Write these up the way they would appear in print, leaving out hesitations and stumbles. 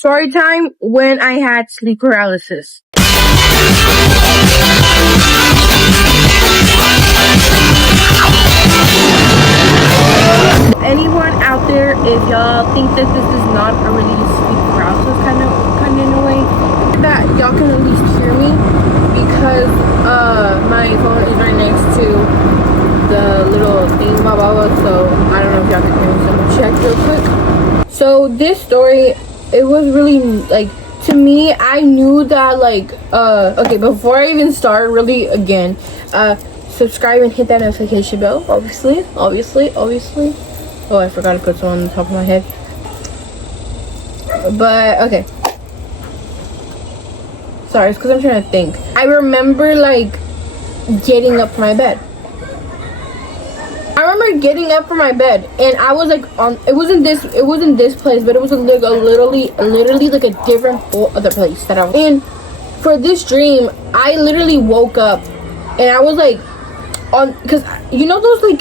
Story time when I had sleep paralysis. Anyone out there, if y'all think that this is not a really sleep paralysis kind of in a way, that y'all can at least hear me, because my phone is right next to the little thing, so I don't know if y'all can hear me, so check real quick. So this story, it was really, like, to me, I knew that, like, okay, before I even start, really, again, subscribe and hit that notification bell, obviously. Oh, I forgot to put some on the top of my head. But, okay. Sorry, it's because I'm trying to think. I remember, like, getting up from my bed. And I was like it wasn't this place, but it was like literally like a different whole other place that I was in. For this dream, I literally woke up and I was like because you know those like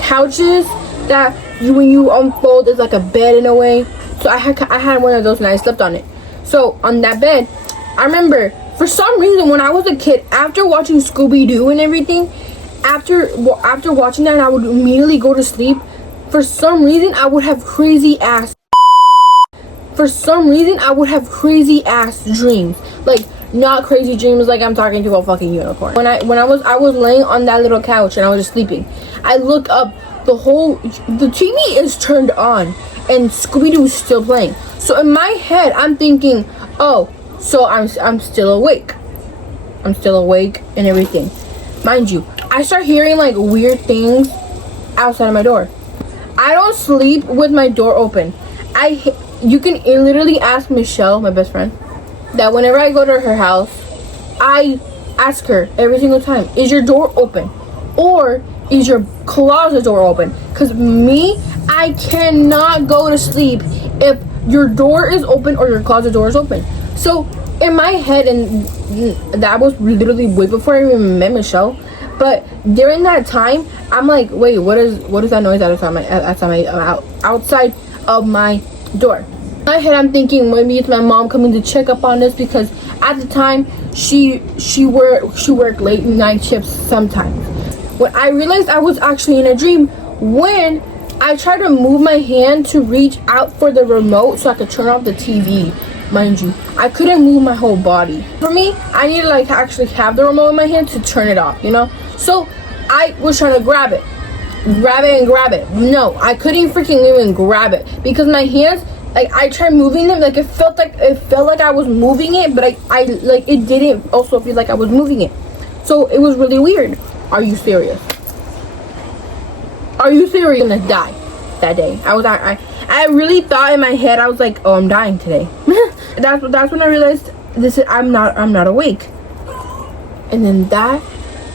couches that when you unfold is like a bed in a way. So I had one of those and I slept on it. So on that bed, I remember for some reason when I was a kid, after watching Scooby-Doo and everything, after watching that, I would immediately go to sleep. For some reason, I would have crazy ass dreams. Like, not crazy dreams like I'm talking to a fucking unicorn. When I was laying on that little couch and I was just sleeping, I look up, the TV is turned on and Scooby-Doo is still playing. So in my head, I'm thinking, oh, so I'm still awake. And everything. Mind you, I start hearing like weird things outside of my door. I don't sleep with my door open. You can literally ask Michelle, my best friend, that whenever I go to her house, I ask her every single time, is your door open? Or is your closet door open? Because me, I cannot go to sleep if your door is open or your closet door is open. So in my head, and that was literally way before I even met Michelle, but during that time, I'm like, wait, what is that noise outside of my door? In my head, I'm thinking maybe it's my mom coming to check up on us, because at the time she worked late night shifts sometimes. When I realized I was actually in a dream, when I tried to move my hand to reach out for the remote so I could turn off the TV. Mind you, I couldn't move my whole body. For me, I needed like to actually have the remote in my hand to turn it off, you know? So I was trying to grab it. No, I couldn't freaking even grab it because my hands, like I tried moving them, like it felt like I was moving it, but I like it didn't also feel like I was moving it. So it was really weird. Are you serious? I'm gonna die that day. I really thought in my head, I was like, oh, I'm dying today. That's when I realized I'm not awake. And then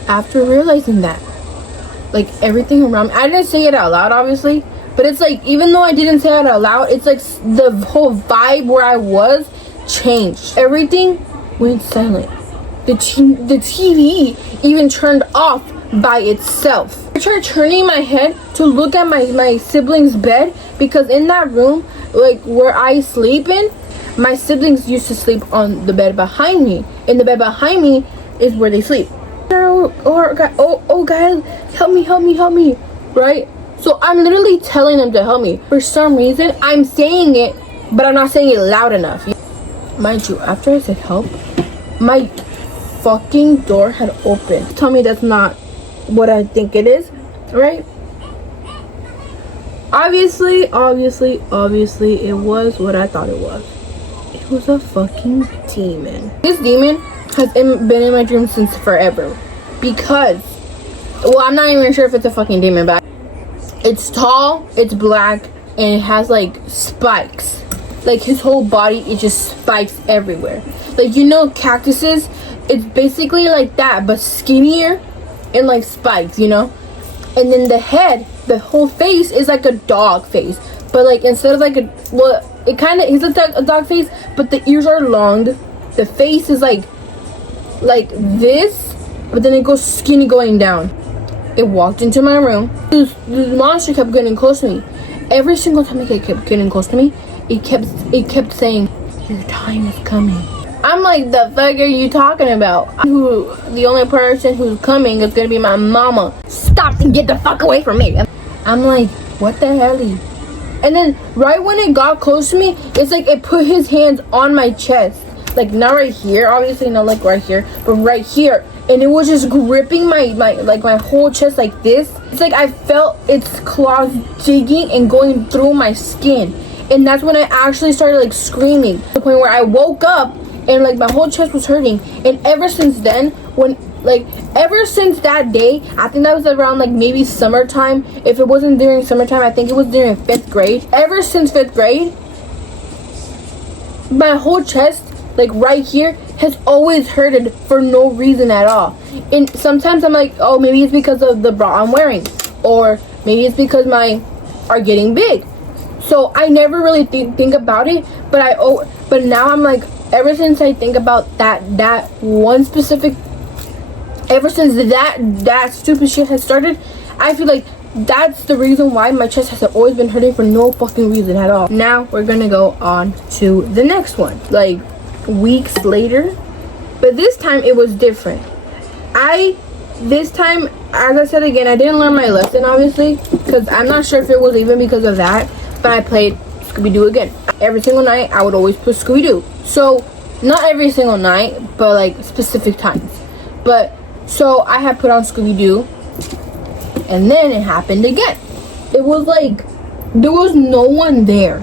after realizing that, like everything around me, I didn't say it out loud obviously, but it's like, even though I didn't say it out loud, it's like the whole vibe where I was changed. Everything went silent. The TV even turned off by itself. I tried turning my head to look at my siblings' bed, because in that room, like where I sleep in, my siblings used to sleep on the bed behind me. And the bed behind me is where they sleep. Oh guys, help me, right? So I'm literally telling them to help me. For some reason, I'm saying it, but I'm not saying it loud enough. Mind you, after I said help, my fucking door had opened. Tell me that's not what I think it is, right? Obviously, it was what I thought it was. It was a fucking demon. This demon has been in my dream since forever. Because, well, I'm not even sure if it's a fucking demon, but it's tall, it's black, and it has like spikes. Like his whole body, it just spikes everywhere. Like, you know, cactuses, it's basically like that, but skinnier and like spikes, you know? And then the head, the whole face is like a dog face, but like instead of like it kind of is a dog face, but the ears are long. The face is like this, but then it goes skinny going down. It walked into my room. This monster kept getting close to me. Every single time it kept getting close to me, it kept saying, your time is coming. I'm like, the fuck are you talking about? The only person who's coming is gonna be my mama. Stop and get the fuck away from me. I'm like, what the hell? And then right when it got close to me, it's like it put his hands on my chest. Like not right here, obviously not like right here, but right here. And it was just gripping my whole chest like this. It's like I felt its claws digging and going through my skin. And that's when I actually started like screaming. To the point where I woke up and like my whole chest was hurting. And ever since then, ever since that day, I think that was around like maybe summertime. If it wasn't during summertime, I think it was during 5th grade. Ever since 5th grade, my whole chest, like right here, has always hurted for no reason at all. And sometimes I'm like, oh, maybe it's because of the bra I'm wearing, or maybe it's because mine are getting big. So I never really think about it, but now I'm like, ever since I think about that one specific, ever since that stupid shit has started, I feel like that's the reason why my chest has always been hurting for no fucking reason at all. Now we're gonna go on to the next one, like weeks later, but this time it was different. This time, as I said again, I didn't learn my lesson, obviously, because I'm not sure if it was even because of that, but I played Scooby-Doo again. Every single night, I would always put Scooby-Doo. So, not every single night, but like specific times. But, so I had put on Scooby-Doo, and then it happened again. It was like, there was no one there,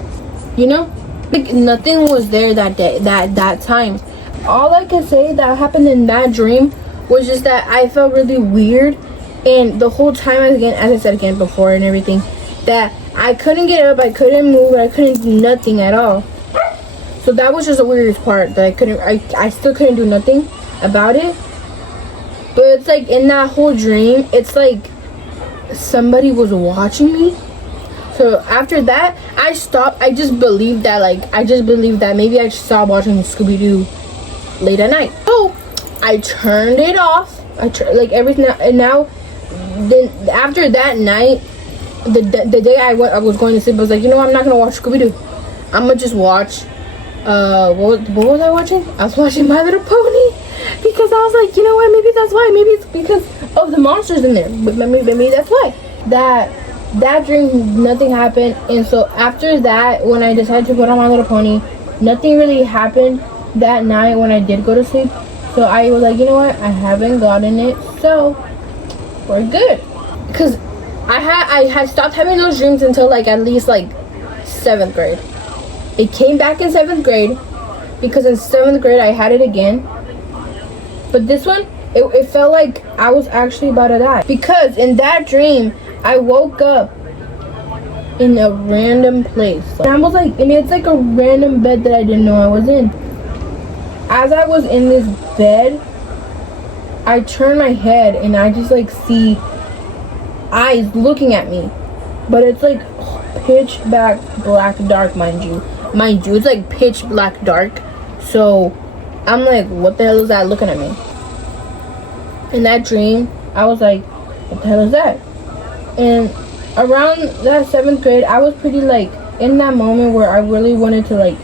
you know? Like, nothing was there that day, that time. All I can say that happened in that dream was just that I felt really weird, and the whole time, again, as I said again before and everything, that I couldn't get up, I couldn't move, I couldn't do nothing at all. So that was just the weirdest part, that I still couldn't do nothing about it. But it's like in that whole dream, it's like somebody was watching me. So after that, I stopped. I just believed that maybe I should stop watching Scooby-Doo late at night. So I turned it off. Everything. And now, then after that night, the day I was going to sleep, I was like, you know, I'm not gonna watch Scooby-Doo. I'm gonna just watch. What was I watching? I was watching My Little Pony, because I was like, you know what? Maybe that's why. Maybe it's because of the monsters in there. But maybe that's why. That dream, nothing happened. And so after that, when I decided to put on My Little Pony, nothing really happened that night when I did go to sleep. So I was like, you know what? I haven't gotten it, so we're good. Because I had stopped having those dreams until like at least like 7th grade. It came back in 7th grade, because in 7th grade I had it again. But this one, it felt like I was actually about to die. Because in that dream, I woke up in a random place. And I was like, and it's like a random bed that I didn't know I was in. As I was in this bed, I turn my head and I just like see eyes looking at me. But it's like pitch black dark, mind you. It's like pitch black dark. So I'm like, what the hell is that looking at me? In that dream, I was like, what the hell is that? And around that 7th grade, I was pretty like in that moment where I really wanted to like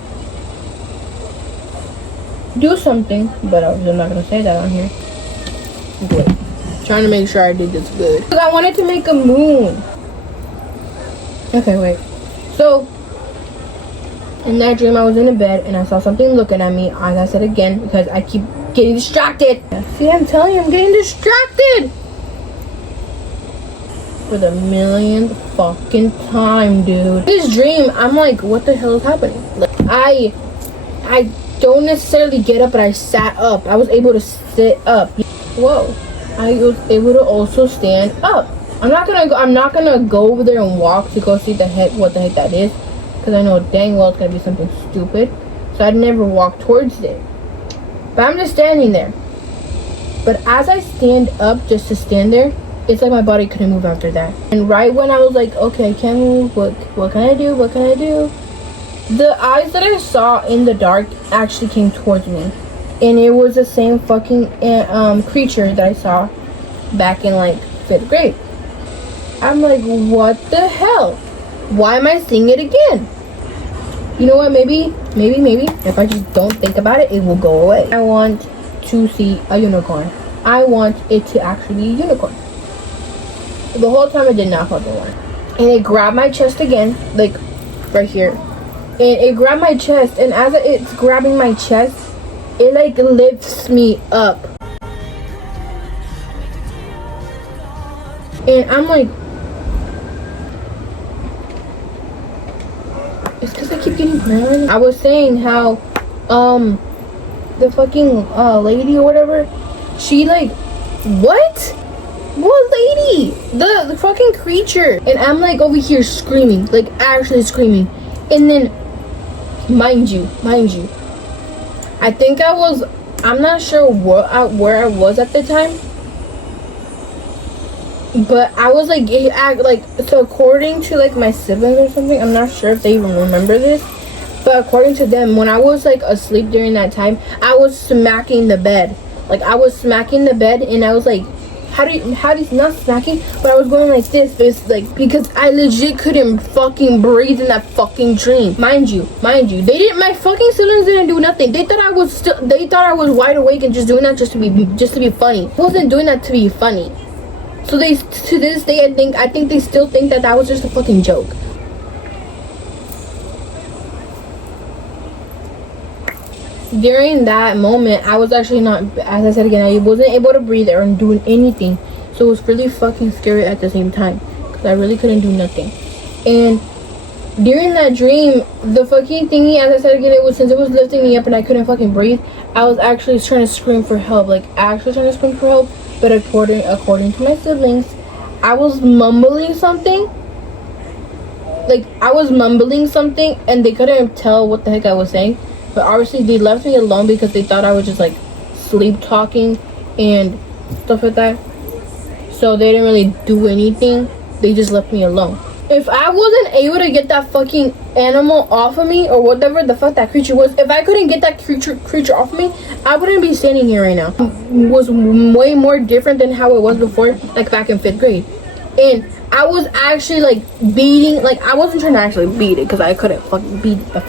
do something, but I'm not gonna say that on here. Good. Trying to make sure I did this good. Because I wanted to make a moon. Okay, wait. So in that dream, I was in a bed and I saw something looking at me. As I said again, because I keep getting distracted. See, I'm telling you, I'm getting distracted. For the millionth fucking time, dude. This dream, I'm like, what the hell is happening? Like, I don't necessarily get up, but I sat up. I was able to sit up. Whoa. I was able to also stand up. I'm not gonna go over there and walk to go see what the heck that is, because I know dang well it's gonna be something stupid. So I'd never walk towards it. But I'm just standing there. But as I stand up just to stand there, it's like my body couldn't move after that. And right when I was like, okay, I can't move, what can I do? What can I do? The eyes that I saw in the dark actually came towards me. And it was the same fucking creature that I saw back in like 5th grade. I'm like, what the hell? Why am I seeing it again? you know what, maybe if I just don't think about it, it will go away. I want to see a unicorn. I want it to actually be a unicorn. The whole time I did not fucking want it. And it grabbed my chest again, like right here. And it grabbed my chest, and as it's grabbing my chest, it like lifts me up. And I'm like, it's because I keep getting paranoid. I was saying how the fucking lady or whatever, she like, what lady? The fucking creature. And I'm like over here screaming, like actually screaming. And then mind you, I think I'm not sure where I was at the time, but I was like, so according to like my siblings or something, I'm not sure if they even remember this, but according to them, when I was like asleep during that time, I was smacking the bed. Like I was smacking the bed, and I was like, how do you not smacking, but I was going like this, but it's like, because I legit couldn't fucking breathe in that fucking dream. Mind you, my fucking siblings didn't do nothing. They thought I was wide awake and just doing that just to be funny. I wasn't doing that to be funny. So to this day, I think they still think that was just a fucking joke. During that moment, I was actually not, as I said again, I wasn't able to breathe or doing anything. So it was really fucking scary at the same time, because I really couldn't do nothing. And during that dream, the fucking thingy, as I said again, since it was lifting me up and I couldn't fucking breathe, I was actually trying to scream for help, but according to my siblings, I was mumbling something. And they couldn't tell what the heck I was saying. But obviously they left me alone because they thought I was just like sleep talking and stuff like that. So they didn't really do anything. They just left me alone. If I wasn't able to get that fucking animal off of me, or whatever the fuck that creature was, if I couldn't get that creature off of me, I wouldn't be standing here right now. It was way more different than how it was before, like back in 5th grade. And I was actually like beating, like I wasn't trying to actually beat it because I couldn't fucking beat the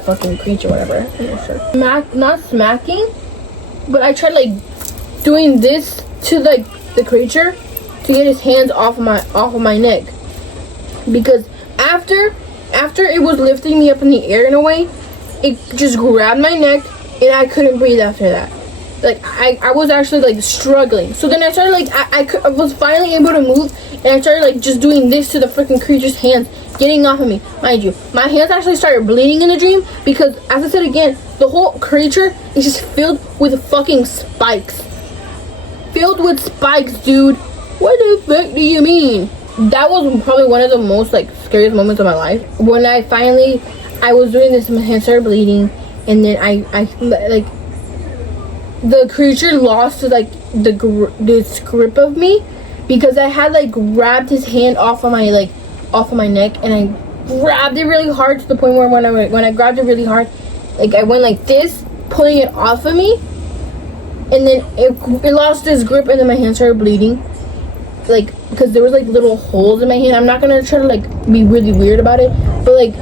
fucking creature, whatever. Not smacking, but I tried like doing this to like the creature to get his hands off of my neck, because after it was lifting me up in the air in a way, it just grabbed my neck and I couldn't breathe after that. Like I was actually like struggling. So then I started like I was finally able to move, and I started like just doing this to the freaking creature's hands, getting off of me. Mind you, my hands actually started bleeding in the dream because, as I said again, the whole creature is just filled with fucking spikes. Filled with spikes, dude. What the fuck do you mean? That was probably one of the most like scariest moments of my life. When I was doing this, my hands started bleeding, and then I like, the creature lost like this grip of me, because I had like grabbed his hand off of my neck, and I grabbed it really hard to the point where when I grabbed it really hard, like I went like this, pulling it off of me, and then it lost its grip, and then my hand started bleeding, like because there was like little holes in my hand. I'm not gonna try to like be really weird about it, but like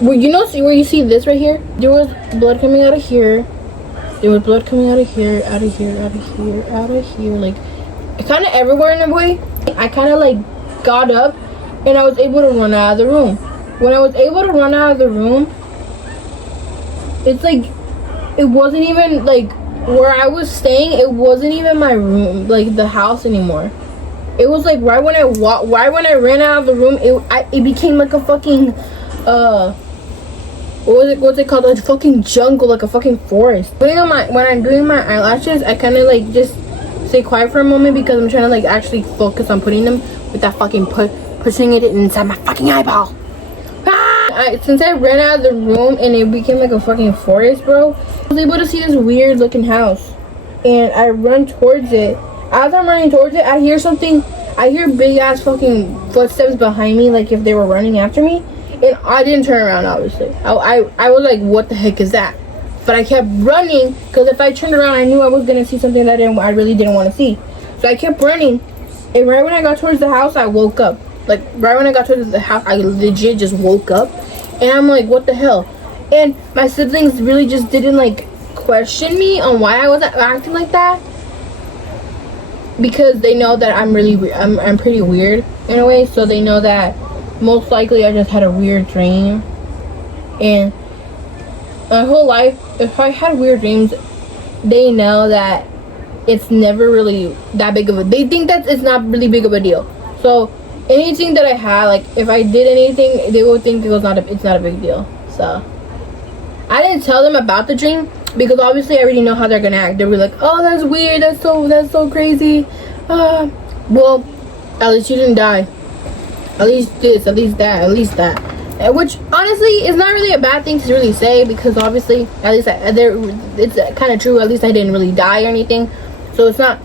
where you see this right here, there was blood coming out of here. There was blood coming out of here, like kind of everywhere in a way. I kind of like got up, and I was able to run out of the room. When I was able to run out of the room, it's like it wasn't even like where I was staying. It wasn't even my room, like the house anymore. It was like right when I ran out of the room, it became like a fucking what's it called? A fucking jungle, like a fucking forest. When I'm doing my eyelashes, I kind of like just stay quiet for a moment because I'm trying to like actually focus on putting them with that fucking pushing it inside my fucking eyeball. Since I ran out of the room and it became like a fucking forest, bro, I was able to see this weird looking house, and I run towards it. As I'm running towards it, I hear big ass fucking footsteps behind me, like if they were running after me. And I didn't turn around, obviously. I was like, what the heck is that? But I kept running, because if I turned around, I knew I was going to see something that I really didn't want to see. So I kept running, and right when I got towards the house, I woke up. Like, right when I got towards the house, I legit just woke up. And I'm like, what the hell? And my siblings really just didn't like question me on why I was acting like that, because they know that I'm pretty weird in a way. So they know that most likely I just had a weird dream. And my whole life, if I had weird dreams, they know that it's never really that big of a, they think that it's not really big of a deal. So anything that I had, like if I did anything, they would think it's not a big deal. So I didn't tell them about the dream because obviously I already know how they're gonna act. They'll be like, oh, that's weird, that's so crazy. Well, at least you didn't die. At least this, at least that, at least that. Which honestly is not really a bad thing to really say, because obviously at least it's kind of true. At least I didn't really die or anything. So it's not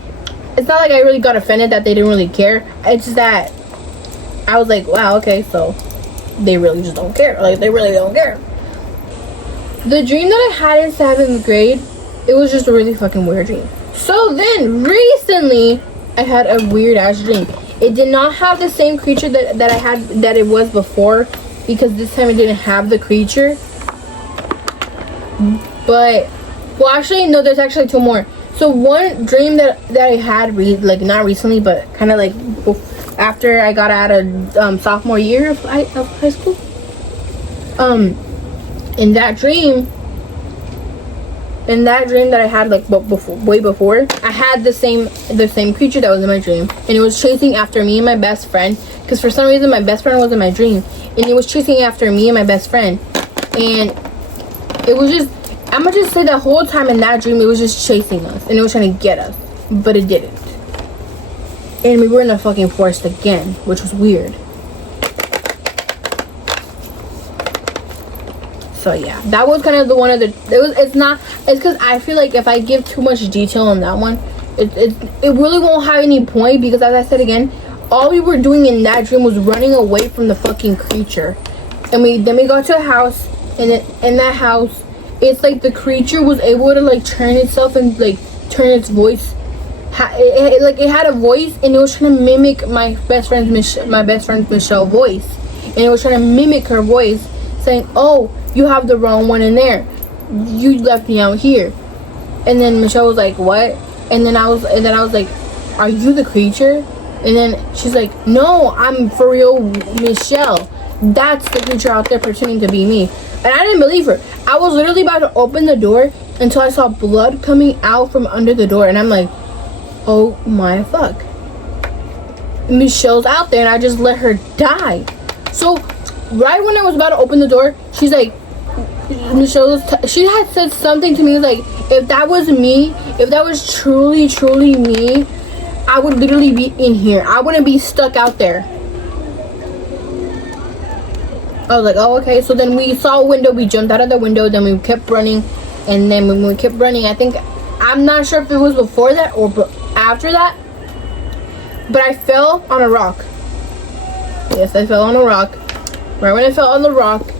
like I really got offended that they didn't really care. It's just that I was like, wow, okay, so they really just don't care. Like, they really don't care. The dream that I had in 7th grade, it was just a really fucking weird dream. So then recently I had a weird ass dream. It did not have the same creature that I had, that it was before, because this time it didn't have the creature. But, well, actually no, there's actually 2 more. So one dream that I had, like not recently, but kind of like after I got out of sophomore year of high school. In that dream that I had like way before, I had the same creature that was in my dream, and it was chasing after me and my best friend, because for some reason my best friend was in my dream, and it was chasing after me and my best friend. And it was just, I'm gonna just say the whole time in that dream it was just chasing us, and it was trying to get us, but it didn't. And we were in the fucking forest again, which was weird. So yeah, that was kind of the one of the, it's because I feel like if I give too much detail on that one, it really won't have any point, because as I said again, all we were doing in that dream was running away from the fucking creature. And then we got to a house, and in that house, it's like the creature was able to like turn itself and like turn its voice. It had a voice, and it was trying to mimic my best friend Michelle's voice, and it was trying to mimic her voice, saying, "Oh, you have the wrong one in there. You left me out here." And then Michelle was like, "What?" And then I was like, "Are you the creature?" And then she's like, "No, I'm for real Michelle. That's the creature out there pretending to be me." And I didn't believe her. I was literally about to open the door until I saw blood coming out from under the door, and I'm like, oh my fuck, Michelle's out there, and I just let her die. So right when I was about to open the door, she's like, she had said something to me like, if that was me, if that was truly me, I would literally be in here. I wouldn't be stuck out there. I was like, oh, okay. So then we saw a window, we jumped out of the window, then we kept running, and then when we kept running, I'm not sure if it was before that or after that, but I fell on a rock. Yes, I fell on a rock. Right when I fell on the rock,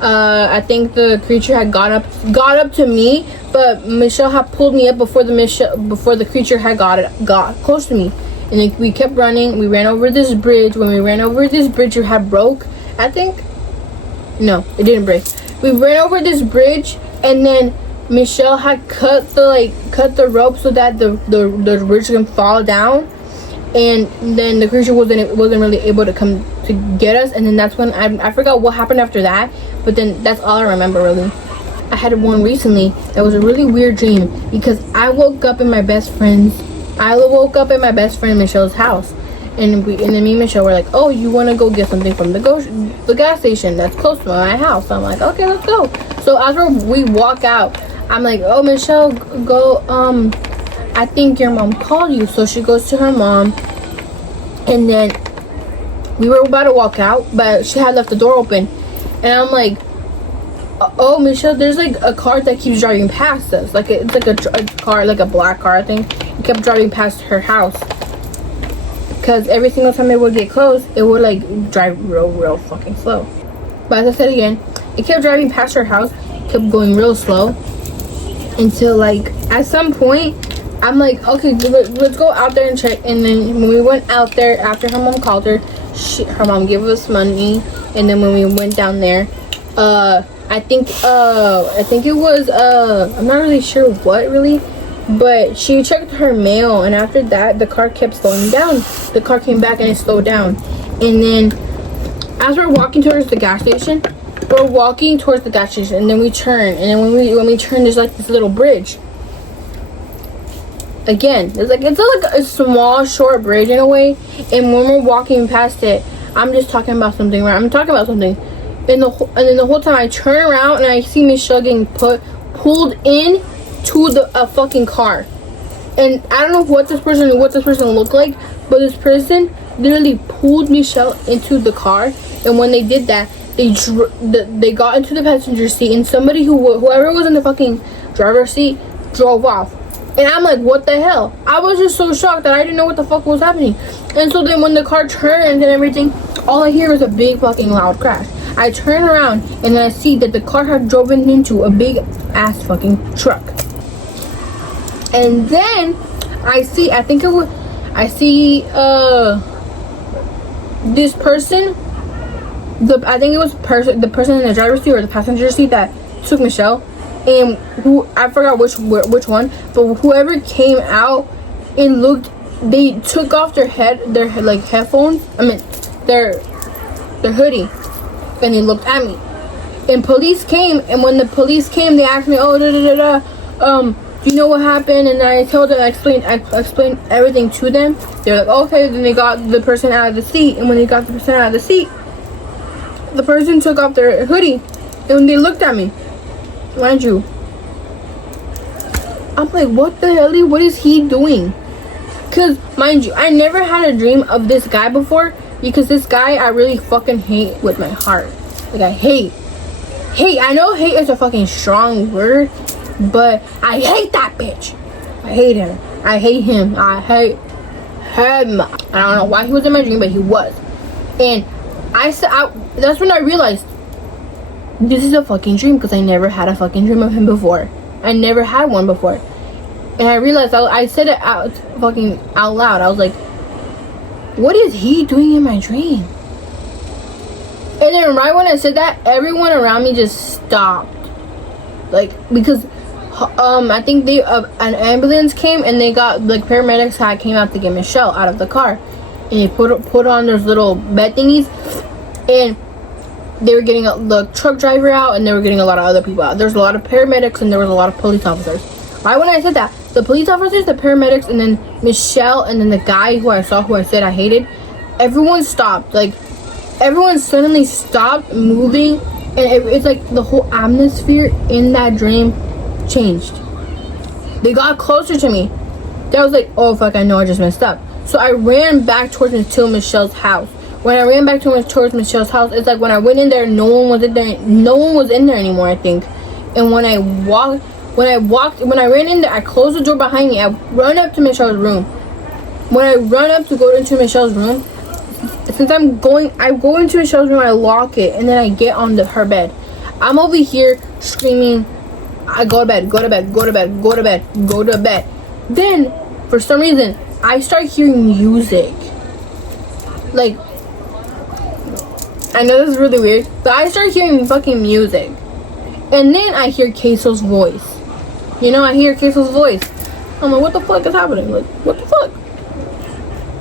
I think the creature had got up to me, but Michelle had pulled me up before the creature had got close to me. And then we kept running. We ran over this bridge. When we ran over this bridge, it had broke, I think. No, it didn't break. We ran over this bridge, and then Michelle had cut the rope so that the bridge can fall down, and then the creature wasn't really able to come to get us. And then that's when I forgot what happened after that, but then that's all I remember really. I had one recently that was a really weird dream, because I woke up in my best friend Michelle's house, and then me and Michelle were like, oh, you want to go get something from the gas station that's close to my house? So I'm like, okay, let's go. So as we walk out, I'm like, oh, Michelle, go, I think your mom called you. So she goes to her mom, and then we were about to walk out, but she had left the door open, and I'm like, oh, Michelle, there's like a car that keeps driving past us. Like it's like a car, like a black car, I think. It kept driving past her house, because every single time it would get close, it would like drive real fucking slow. But as I said again, it kept driving past her house, kept going real slow, until like at some point I'm like, okay, let's go out there and check. And then when we went out there, after her mom called her, her mom gave us money. And then when we went down there, I think it was I'm not really sure what really, but she checked her mail, and after that the car kept slowing down. The car came back and it slowed down, and then as we're walking towards the gas station, and then we turn, and then when we turn, there's like this little bridge. Again, it's like a small short bridge in a way, and when we're walking past it, I'm just talking about something, right? I'm talking about something, and then the whole time I turn around and I see Michelle getting pulled in to a fucking car. And I don't know what this person looked like, but this person literally pulled Michelle into the car. And when they did that, they got into the passenger seat, and whoever was in the fucking driver's seat drove off. And I'm like, what the hell? I was just so shocked that I didn't know what the fuck was happening. And so then when the car turns and everything, all I hear is a big fucking loud crash. I turn around and then I see that the car had driven into a big ass fucking truck. And then I see this person, I think it was the person in the driver's seat or the passenger seat that took Michelle, and I forgot which one, but whoever came out, they took off their like headphones, their hoodie, and they looked at me. And police came, and when the police came, they asked me, oh, do you know what happened? And I told them, I explained everything to them. They're like, okay. Then they got the person out of the seat, and when they got the person out of the seat, the person took off their hoodie, and they looked at me. Mind you, I'm like, what the hell? What is he doing? Because, mind you, I never had a dream of this guy before, because this guy I really fucking hate with my heart. Like, I hate. I know hate is a fucking strong word, but I hate that bitch. I hate him. I hate him. I hate him. I don't know why he was in my dream, but he was. And that's when I realized this is a fucking dream, because I never had a fucking dream of him before. I never had one before. And I realized, I said it out loud. I was like, what is he doing in my dream? And then right when I said that, everyone around me just stopped. Like, because I think an ambulance came, and they got, like, paramedics came out to get Michelle out of the car. And they put on those little bed thingies, and they were getting the truck driver out, and they were getting a lot of other people out. There's a lot of paramedics, and there was a lot of police officers. Right when I said that, the police officers, the paramedics, and then Michelle, and then the guy who I said I hated, everyone stopped. Like, everyone suddenly stopped moving, and it's like the whole atmosphere in that dream changed. They got closer to me. I was like, oh fuck, I know I just messed up. So I ran back towards Michelle's house. When I ran back towards Michelle's house, it's like when I went in there, no one was in there anymore, I think. And when I ran in there, I closed the door behind me. I run up to Michelle's room. When I run up to go into Michelle's room, since I go into Michelle's room, I lock it, and then I get on her bed. I'm over here screaming, I go to bed, go to bed, go to bed, go to bed, go to bed. Then, for some reason, I start hearing music. Like, I know this is really weird, but I start hearing fucking music. And then I hear 𝐏&𝐬's voice. I hear 𝐏&𝐬's voice. I'm like, what the fuck is happening? Like, what the fuck?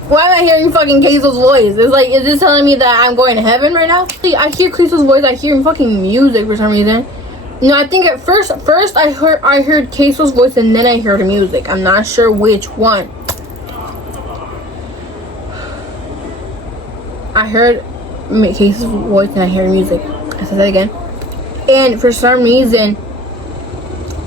Why am I hearing fucking 𝐏&𝐬's voice? It's like, is this telling me that I'm going to heaven right now? I hear 𝐏&𝐬's voice. I hear fucking music for some reason. I think at first I heard 𝐏&𝐬's voice, and then I heard music. I'm not sure which one. I heard 𝐏&𝐬's voice, and I heard music. I said that again. And for some reason,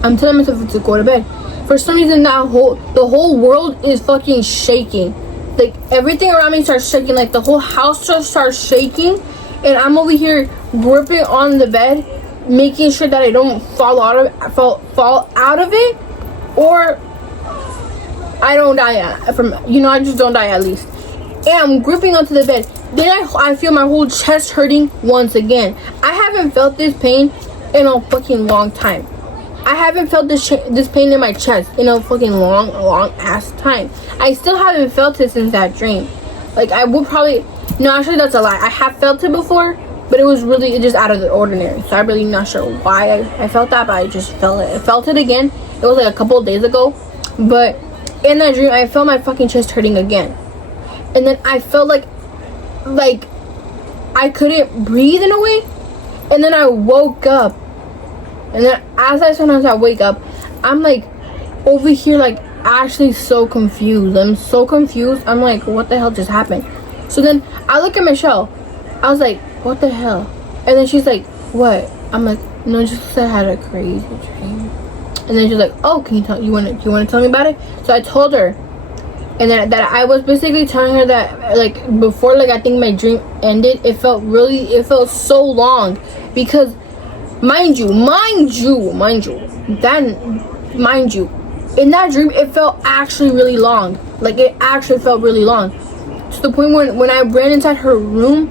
I'm telling myself to go to bed. For some reason, the whole world is fucking shaking. Like, everything around me starts shaking. Like, the whole house just starts shaking. And I'm over here gripping on the bed, making sure that I don't fall out of it, or I don't die I just don't die at least. And I'm gripping onto the bed. Then I feel my whole chest hurting once again. I haven't felt this pain in a fucking long time. I haven't felt this pain in my chest in a fucking long ass time. I still haven't felt it since that dream. Like, I would probably... No, actually, that's a lie. I have felt it before, but it was really just out of the ordinary. So I'm really not sure why I felt that, but I just felt it. I felt it again. It was like a couple of days ago, but in that dream I felt my fucking chest hurting again, and then I felt like I couldn't breathe in a way, and then I woke up, and then as I wake up, I'm like over here like actually so confused. I'm so confused. I'm like, what the hell just happened? So then I look at Michelle. I was like, what the hell? And then she's like, what? I'm like, no, just I had a crazy dream. And then she's like, oh, can you tell? You want to tell me about it? So I told her, and then that I was basically telling her that like before, like I think my dream ended. It felt so long because, mind you, in that dream it felt actually really long. Like it actually felt really long, to the point when I ran inside her room.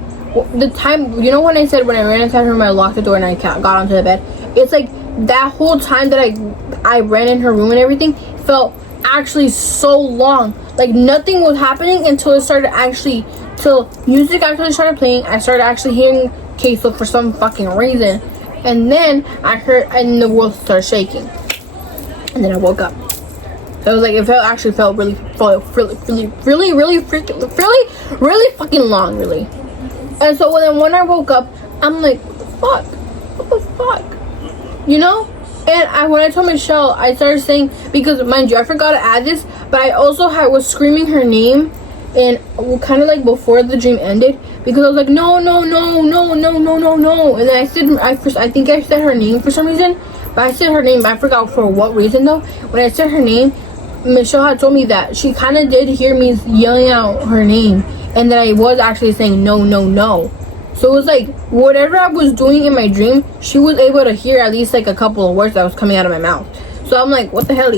The time, you know, when I said when I ran inside her room, I locked the door and I got onto the bed. It's like that whole time that I ran in her room and everything felt actually so long. Like nothing was happening until it started actually, till music actually started playing. I started actually hearing queso for some fucking reason, and then I heard, and the world started shaking, and then I woke up. So it was like, it felt really fucking long, really. And so when I woke up, I'm like, what the fuck, you know? And when I told Michelle, I started saying, because mind you, I forgot to add this, but I also was screaming her name, and kind of like before the dream ended, because I was like, no, and then I think I said her name for some reason, but I said her name, but I forgot for what reason though. When I said her name, Michelle had told me that she kind of did hear me yelling out her name, and that I was actually saying no. So it was like whatever I was doing in my dream, she was able to hear at least like a couple of words that was coming out of my mouth. So I'm like, what the hell?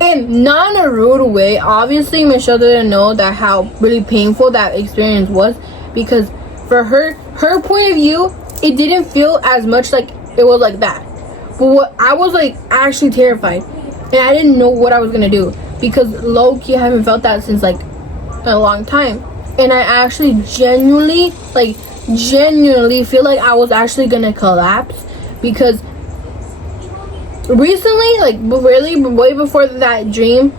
And not in a rude way. Obviously Michelle didn't know that how really painful that experience was, because for her point of view, it didn't feel as much like it was like that. But what I was like actually terrified, and I didn't know what I was gonna do, because low-key I haven't felt that since like a long time. And I actually genuinely feel like I was actually gonna collapse, because recently, like really way before that dream,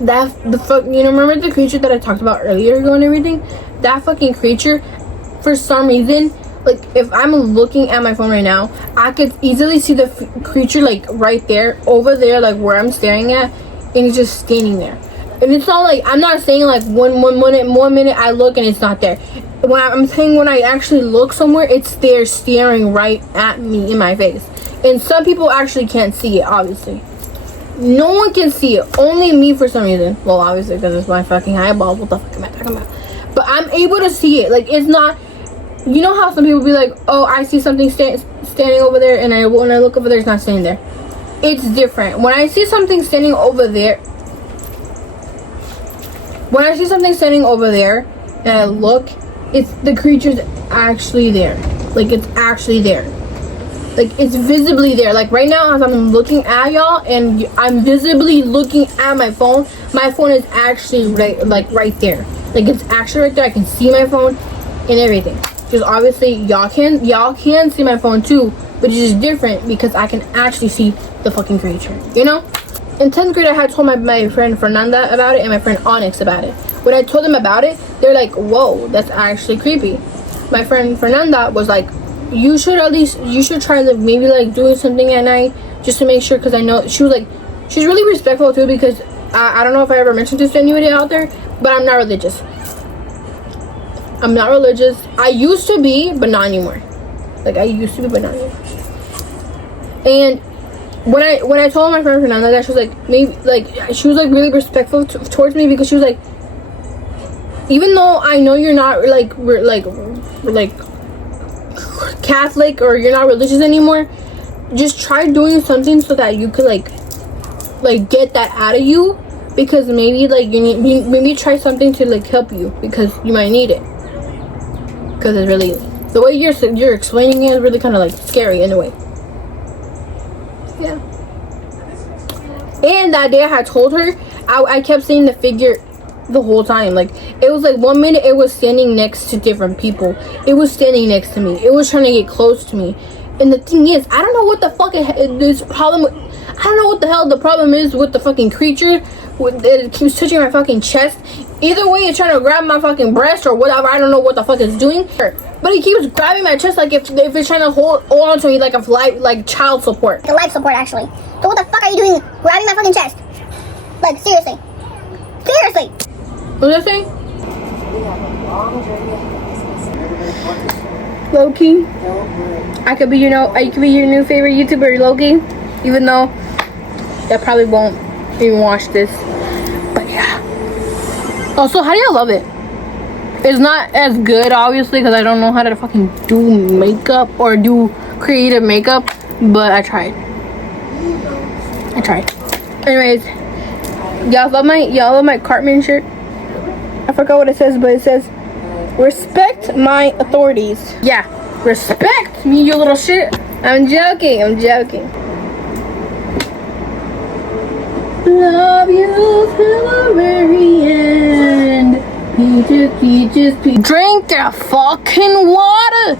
you know, remember the creature that I talked about earlier ago and everything? That fucking creature, for some reason, like if I'm looking at my phone right now, I could easily see the creature like right there, over there, like where I'm staring at, and it's just standing there. And it's not like, I'm not saying like one minute I look and it's not there. I'm saying when I actually look somewhere, it's there staring right at me in my face. And some people actually can't see it, obviously. No one can see it, only me for some reason. Well, obviously because it's my fucking eyeball. What the fuck am I talking about? But I'm able to see it. Like it's not, you know how some people be like, oh, I see something standing over there, and when I look over there, it's not standing there. It's different. When I see something standing over there, and I look, it's the creature's actually there. Like it's actually there. Like it's visibly there. Like right now, as I'm looking at y'all, and I'm visibly looking at my phone is actually right there. Like it's actually right there. I can see my phone and everything. Because obviously y'all can see my phone too, but it's just different because I can actually see the fucking creature, you know? In 10th grade, I had told my friend Fernanda about it and my friend Onyx about it. When I told them about it, they're like, whoa, that's actually creepy. My friend Fernanda was like, you should try like maybe like doing something at night just to make sure, because I know, she was like, she's really respectful too, because I don't know if I ever mentioned this to anybody out there, but I'm not religious. I used to be, but not anymore. Like I used to be, but not anymore. And when I told my friend Fernanda that, she was like, maybe like she was like really respectful towards me, because she was like, even though I know you're not like Catholic or you're not religious anymore, just try doing something so that you could like get that out of you, because maybe like you need, maybe try something to like help you, because you might need it. Because it's really, the way you're explaining it is really kind of like scary in a way. Yeah. And that day I had told her, I kept seeing the figure the whole time. Like, it was like 1 minute it was standing next to different people. It was standing next to me. It was trying to get close to me. And the thing is, I don't know what the fuck this problem. I don't know what the hell the problem is with the fucking creature. It keeps touching my fucking chest. Either way, it's trying to grab my fucking breast or whatever. I don't know what the fuck it's doing. But it keeps grabbing my chest like if it's trying to hold on to me like like child support. The life support, actually. So what the fuck are you doing grabbing my fucking chest? Like, seriously. Seriously! What was I saying? Low-key, I could be your new favorite YouTuber, Loki. Even though I probably won't even watch this. But yeah. Also, how do y'all love it? It's not as good, obviously, because I don't know how to fucking do makeup or do creative makeup. But I tried. Anyways, y'all love my Cartman shirt. I forgot what it says, but it says, "Respect my authorities." Yeah, respect me, you little shit. I'm joking. Love you till the very end. Peaches. Drink that fucking water.